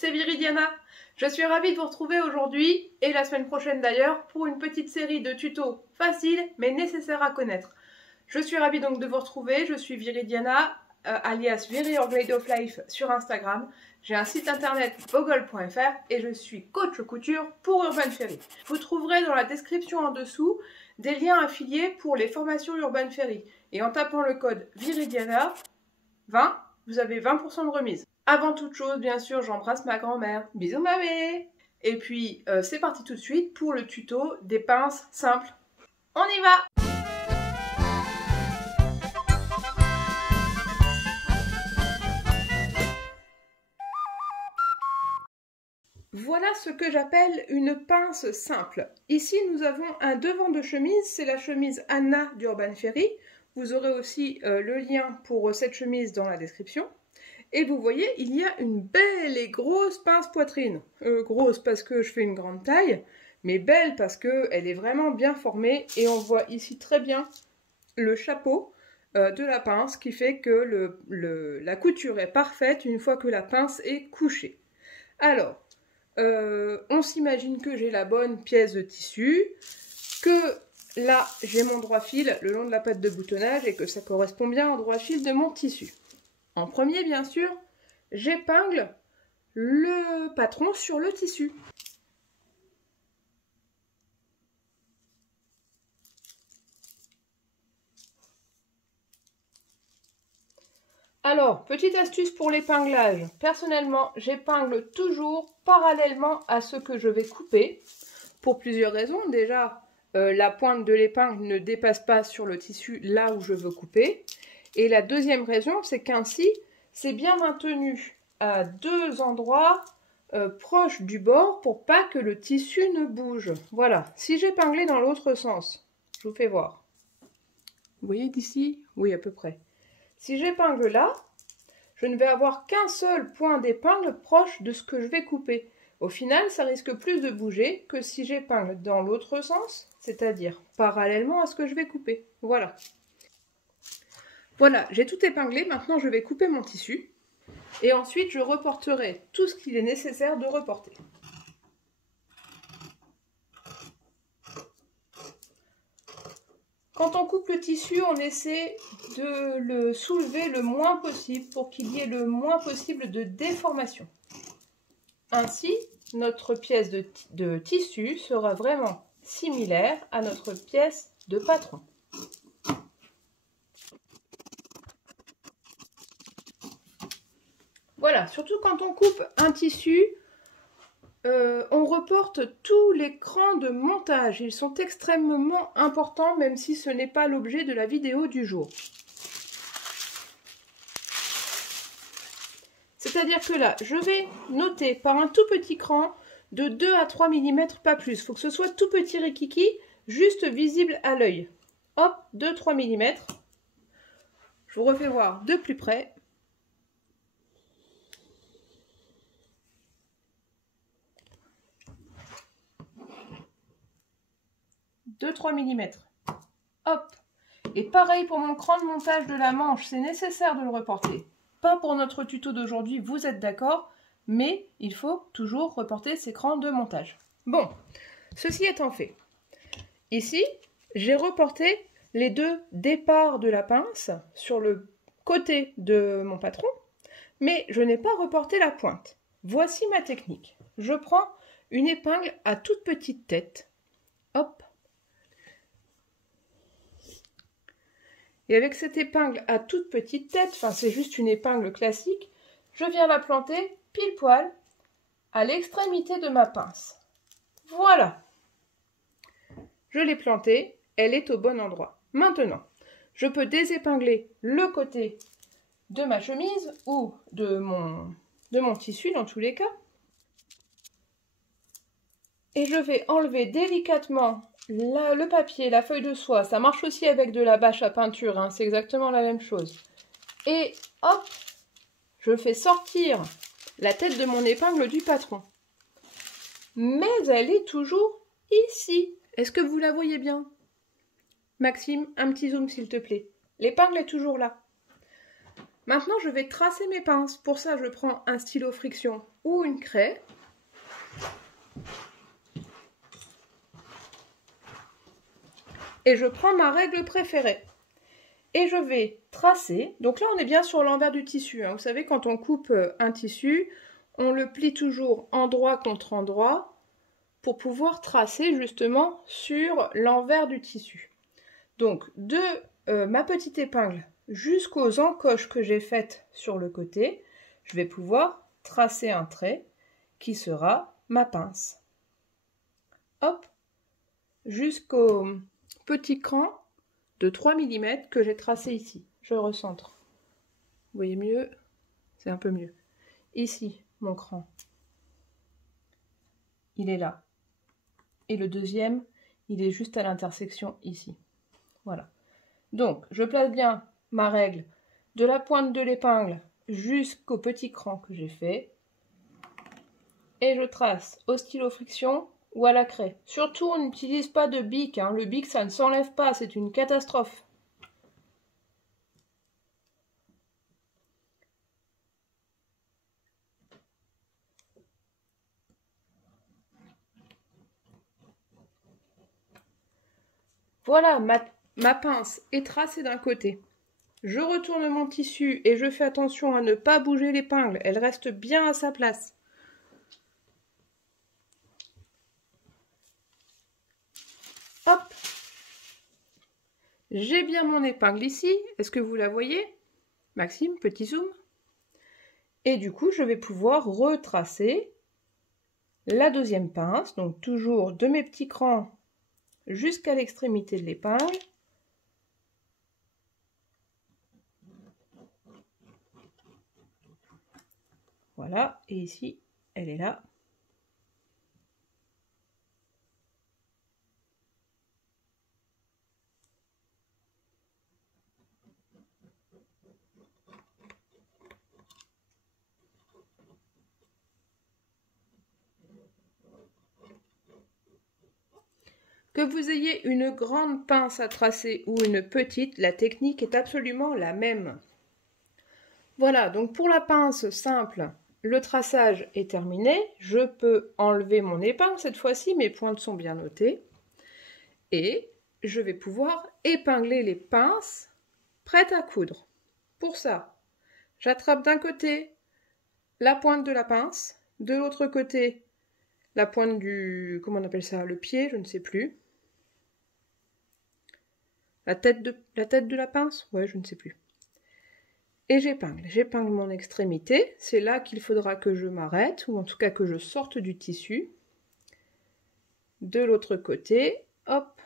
c'est Viridiana. Je suis ravie de vous retrouver aujourd'hui et la semaine prochaine d'ailleurs pour une petite série de tutos faciles mais nécessaires à connaître. Je suis ravie donc de vous retrouver, je suis Viridiana, alias Viri Your Grade of Life sur Instagram. J'ai un site internet vogle.fr et je suis coach couture pour Urban Fairy. Vous trouverez dans la description en dessous des liens affiliés pour les formations Urban Fairy. Et en tapant le code Viridiana 20, vous avez 20% de remise. Avant toute chose, bien sûr, j'embrasse ma grand-mère. Bisous mamé. Et puis, c'est parti tout de suite pour le tuto des pinces simples. On y va! Voilà ce que j'appelle une pince simple. Ici, nous avons un devant de chemise, c'est la chemise Anna d'Urban Fairy. Vous aurez aussi le lien pour cette chemise dans la description. Et vous voyez, il y a une belle et grosse pince poitrine. Grosse parce que je fais une grande taille, mais belle parce qu'elle est vraiment bien formée. Et on voit ici très bien le chapeau de la pince qui fait que la couture est parfaite une fois que la pince est couchée. Alors, on s'imagine que j'ai la bonne pièce de tissu, que là j'ai mon droit fil le long de la patte de boutonnage et que ça correspond bien au droit fil de mon tissu. En premier, bien sûr, j'épingle le patron sur le tissu. Alors, petite astuce pour l'épinglage. Personnellement, j'épingle toujours parallèlement à ce que je vais couper, pour plusieurs raisons. Déjà, la pointe de l'épingle ne dépasse pas sur le tissu là où je veux couper. Et la deuxième raison, c'est qu'ainsi, c'est bien maintenu à deux endroits proches du bord pour pas que le tissu ne bouge. Voilà, si j'épinglais dans l'autre sens, je vous fais voir. Vous voyez d'ici? Oui, à peu près. Si j'épingle là, je ne vais avoir qu'un seul point d'épingle proche de ce que je vais couper. Au final, ça risque plus de bouger que si j'épingle dans l'autre sens, c'est-à-dire parallèlement à ce que je vais couper. Voilà. Voilà, j'ai tout épinglé, maintenant je vais couper mon tissu et ensuite je reporterai tout ce qu'il est nécessaire de reporter. Quand on coupe le tissu, on essaie de le soulever le moins possible pour qu'il y ait le moins possible de déformation. Ainsi, notre pièce de tissu sera vraiment similaire à notre pièce de patron. Voilà, surtout quand on coupe un tissu, on reporte tous les crans de montage. Ils sont extrêmement importants, même si ce n'est pas l'objet de la vidéo du jour. C'est-à-dire que là, je vais noter par un tout petit cran de 2 à 3 mm, pas plus. Il faut que ce soit tout petit rikiki, juste visible à l'œil. Hop, 2-3 mm. Je vous refais voir de plus près. « 2-3 mm. Hop. Et pareil pour mon cran de montage de la manche, c'est nécessaire de le reporter. Pas pour notre tuto d'aujourd'hui, vous êtes d'accord, mais il faut toujours reporter ces crans de montage. Bon, ceci étant fait, ici, j'ai reporté les deux départs de la pince sur le côté de mon patron, mais je n'ai pas reporté la pointe. Voici ma technique. Je prends une épingle à toute petite tête, hop. Et avec cette épingle à toute petite tête, enfin c'est juste une épingle classique, je viens la planter pile poil à l'extrémité de ma pince. Voilà. Je l'ai plantée, elle est au bon endroit. Maintenant, je peux désépingler le côté de ma chemise ou de mon tissu dans tous les cas. Et je vais enlever délicatement le papier, la feuille de soie, ça marche aussi avec de la bâche à peinture, hein, c'est exactement la même chose. Et hop, je fais sortir la tête de mon épingle du patron. Mais elle est toujours ici. Est-ce que vous la voyez bien? Maxime, un petit zoom s'il te plaît. L'épingle est toujours là. Maintenant, je vais tracer mes pinces. Pour ça, je prends un stylo friction ou une craie. Et je prends ma règle préférée. Et je vais tracer. Donc là, on est bien sur l'envers du tissu. Vous savez, quand on coupe un tissu, on le plie toujours endroit contre endroit pour pouvoir tracer justement sur l'envers du tissu. Donc, de ma petite épingle jusqu'aux encoches que j'ai faites sur le côté, je vais pouvoir tracer un trait qui sera ma pince. Hop, jusqu'au petit cran de 3 mm que j'ai tracé ici. Je recentre. Vous voyez mieux? C'est un peu mieux. Ici, mon cran. Il est là. Et le deuxième, il est juste à l'intersection ici. Voilà. Donc, je place bien ma règle de la pointe de l'épingle jusqu'au petit cran que j'ai fait. Et je trace au stylo friction ou à la craie. Surtout, on n'utilise pas de bic. Le bic, ça ne s'enlève pas. C'est une catastrophe. Voilà, ma pince est tracée d'un côté. Je retourne mon tissu et je fais attention à ne pas bouger l'épingle. Elle reste bien à sa place. Hop. J'ai bien mon épingle ici. Est-ce que vous la voyez? Maxime, petit zoom. Et du coup, je vais pouvoir retracer la deuxième pince. Donc toujours de mes petits crans jusqu'à l'extrémité de l'épingle. Voilà, et ici, elle est là. Que vous ayez une grande pince à tracer ou une petite, la technique est absolument la même. Voilà, donc pour la pince simple, le traçage est terminé. Je peux enlever mon épingle cette fois-ci, mes pointes sont bien notées. Et je vais pouvoir épingler les pinces prêtes à coudre. Pour ça, j'attrape d'un côté la pointe de la pince, de l'autre côté la pointe du... comment on appelle ça? Le pied, je ne sais plus. La tête de la pince? Ouais, je ne sais plus. Et j'épingle mon extrémité, c'est là qu'il faudra que je m'arrête, ou en tout cas que je sorte du tissu. De l'autre côté, hop.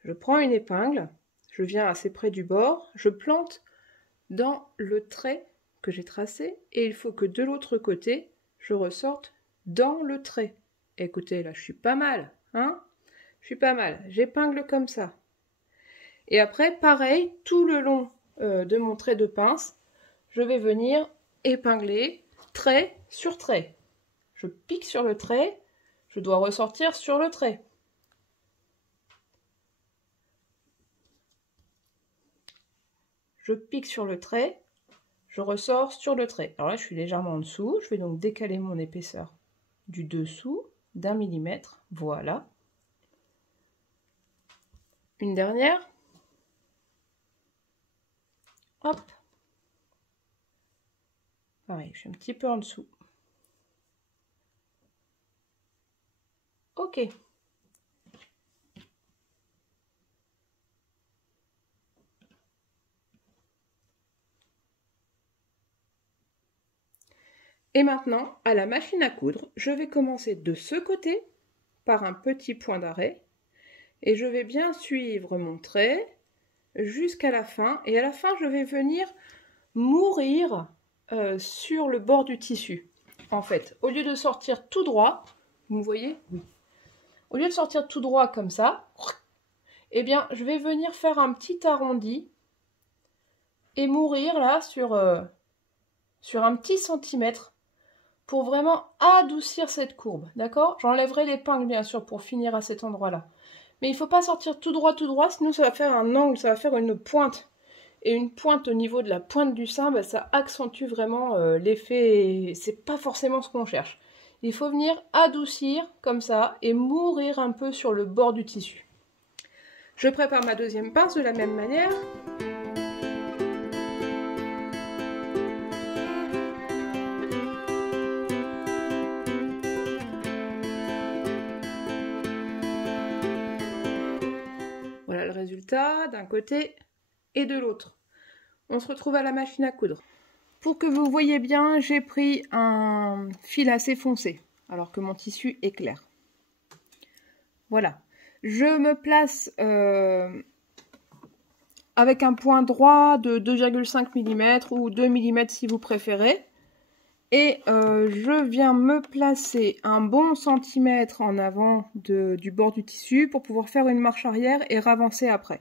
Je prends une épingle, je viens assez près du bord, je plante dans le trait que j'ai tracé, et il faut que de l'autre côté, je ressorte dans le trait. Écoutez, là, je suis pas mal, hein? Je suis pas mal. J'épingle comme ça. Et après, pareil, tout le long de mon trait de pince, je vais venir épingler trait sur trait. Je pique sur le trait, je dois ressortir sur le trait. Je pique sur le trait, je ressors sur le trait. Alors là, je suis légèrement en dessous, je vais donc décaler mon épaisseur du dessous d'1 millimètre, voilà. Une dernière. Hop. Pareil, je suis un petit peu en dessous. Ok. Et maintenant, à la machine à coudre, je vais commencer de ce côté par un petit point d'arrêt et je vais bien suivre mon trait jusqu'à la fin. Et à la fin, je vais venir mourir sur le bord du tissu. En fait, au lieu de sortir tout droit, vous me voyez? Oui. Au lieu de sortir tout droit comme ça, eh bien, je vais venir faire un petit arrondi et mourir là sur un petit centimètre pour vraiment adoucir cette courbe, d'accord? J'enlèverai l'épingle bien sûr pour finir à cet endroit-là. Mais il ne faut pas sortir tout droit, sinon ça va faire un angle, ça va faire une pointe. Et une pointe au niveau de la pointe du sein, bah, ça accentue vraiment l'effet, c'est pas forcément ce qu'on cherche. Il faut venir adoucir comme ça et mourir un peu sur le bord du tissu. Je prépare ma deuxième pince de la même manière. Voilà le résultat d'un côté et de l'autre. On se retrouve à la machine à coudre. Pour que vous voyez bien, j'ai pris un fil assez foncé, alors que mon tissu est clair. Voilà. Je me place avec un point droit de 2,5 mm ou 2 mm si vous préférez. Et je viens me placer un bon centimètre en avant du bord du tissu pour pouvoir faire une marche arrière et ravancer après.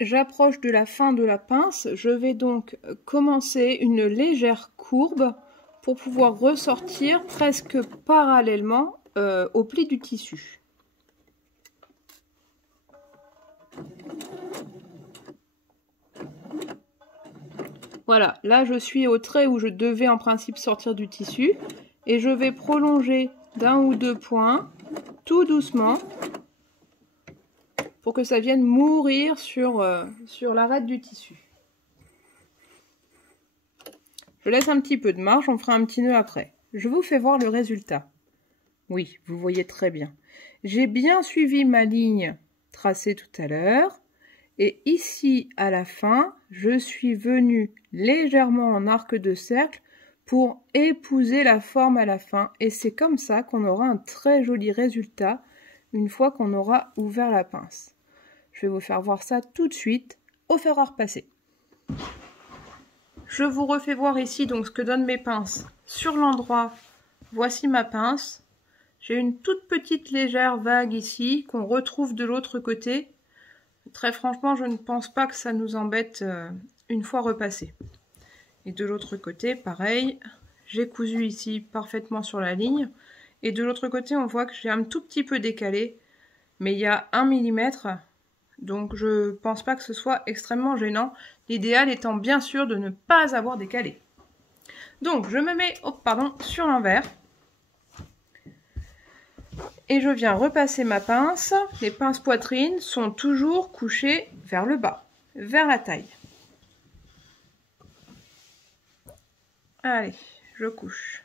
J'approche de la fin de la pince, je vais donc commencer une légère courbe pour pouvoir ressortir presque parallèlement au pli du tissu. Voilà, là je suis au trait où je devais en principe sortir du tissu et je vais prolonger d'un ou deux points tout doucement pour que ça vienne mourir sur l'arête du tissu. Je laisse un petit peu de marge, on fera un petit nœud après. Je vous fais voir le résultat. Oui, vous voyez très bien. J'ai bien suivi ma ligne tracée tout à l'heure. Et ici, à la fin, je suis venue légèrement en arc de cercle pour épouser la forme à la fin. Et c'est comme ça qu'on aura un très joli résultat une fois qu'on aura ouvert la pince. Je vais vous faire voir ça tout de suite au fer à repasser. Je vous refais voir ici donc ce que donnent mes pinces. Sur l'endroit, voici ma pince. J'ai une toute petite légère vague ici qu'on retrouve de l'autre côté. Très franchement, je ne pense pas que ça nous embête une fois repassé. Et de l'autre côté, pareil, j'ai cousu ici parfaitement sur la ligne. Et de l'autre côté, on voit que j'ai un tout petit peu décalé, mais il y a 1 mm. Donc je pense pas que ce soit extrêmement gênant, l'idéal étant bien sûr de ne pas avoir décalé. Donc je me mets sur l'envers et je viens repasser ma pince. Les pinces poitrine sont toujours couchées vers le bas, vers la taille. Allez, je couche.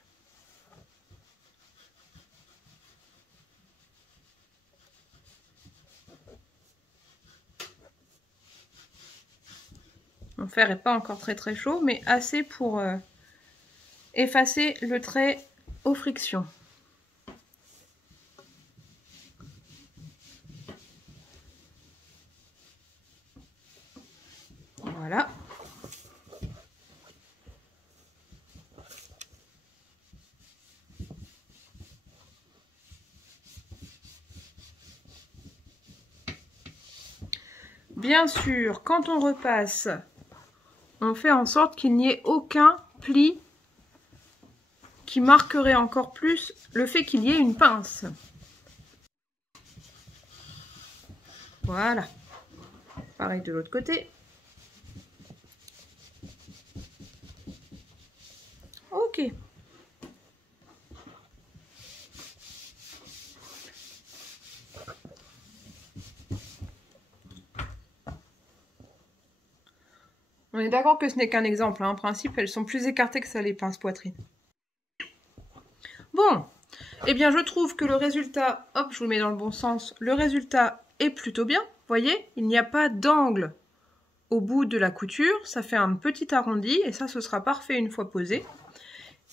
Mon fer n'est pas encore très chaud, mais assez pour effacer le trait aux frictions. Voilà. Bien sûr, quand on repasse, on fait en sorte qu'il n'y ait aucun pli qui marquerait encore plus le fait qu'il y ait une pince. Voilà. Pareil de l'autre côté. Ok. On est d'accord que ce n'est qu'un exemple, hein. En principe, elles sont plus écartées que ça, les pinces poitrine. Bon, Eh bien, je trouve que le résultat, hop, je vous le mets dans le bon sens, le résultat est plutôt bien. Vous voyez, il n'y a pas d'angle au bout de la couture, ça fait un petit arrondi et ça, ce sera parfait une fois posé.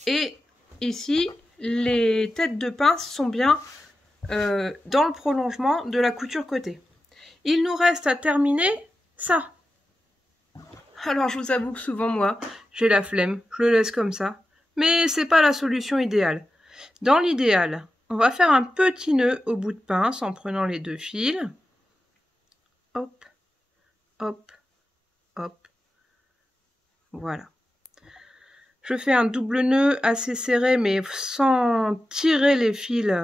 Et ici, les têtes de pince sont bien dans le prolongement de la couture côté. Il nous reste à terminer ça. Alors, je vous avoue que souvent, moi, j'ai la flemme, je le laisse comme ça. Mais c'est pas la solution idéale. Dans l'idéal, on va faire un petit nœud au bout de pince en prenant les deux fils. Hop, hop, hop. Voilà. Je fais un double nœud assez serré, mais sans tirer les fils,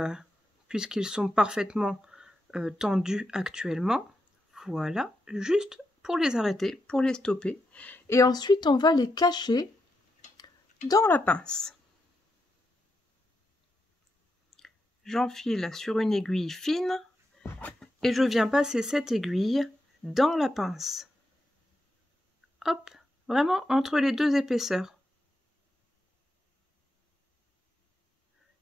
puisqu'ils sont parfaitement tendus actuellement. Voilà, juste pour les arrêter, pour les stopper. Et ensuite, on va les cacher dans la pince. J'enfile sur une aiguille fine et je viens passer cette aiguille dans la pince. Hop, vraiment entre les deux épaisseurs.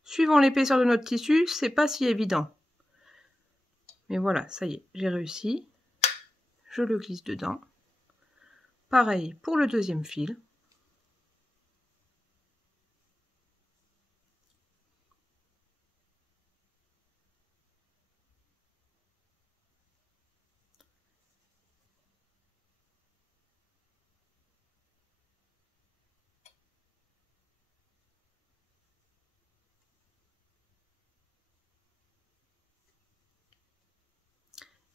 Suivant l'épaisseur de notre tissu, c'est pas si évident. Mais voilà, ça y est, j'ai réussi. Je le glisse dedans. Pareil pour le deuxième fil.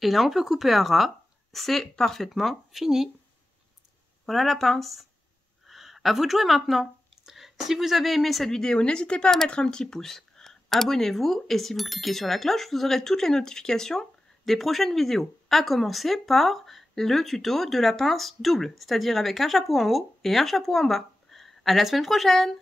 Et là, on peut couper à ras. C'est parfaitement fini. Voilà la pince. À vous de jouer maintenant. Si vous avez aimé cette vidéo, n'hésitez pas à mettre un petit pouce. Abonnez-vous et si vous cliquez sur la cloche, vous aurez toutes les notifications des prochaines vidéos. À commencer par le tuto de la pince double, c'est-à-dire avec un chapeau en haut et un chapeau en bas. À la semaine prochaine!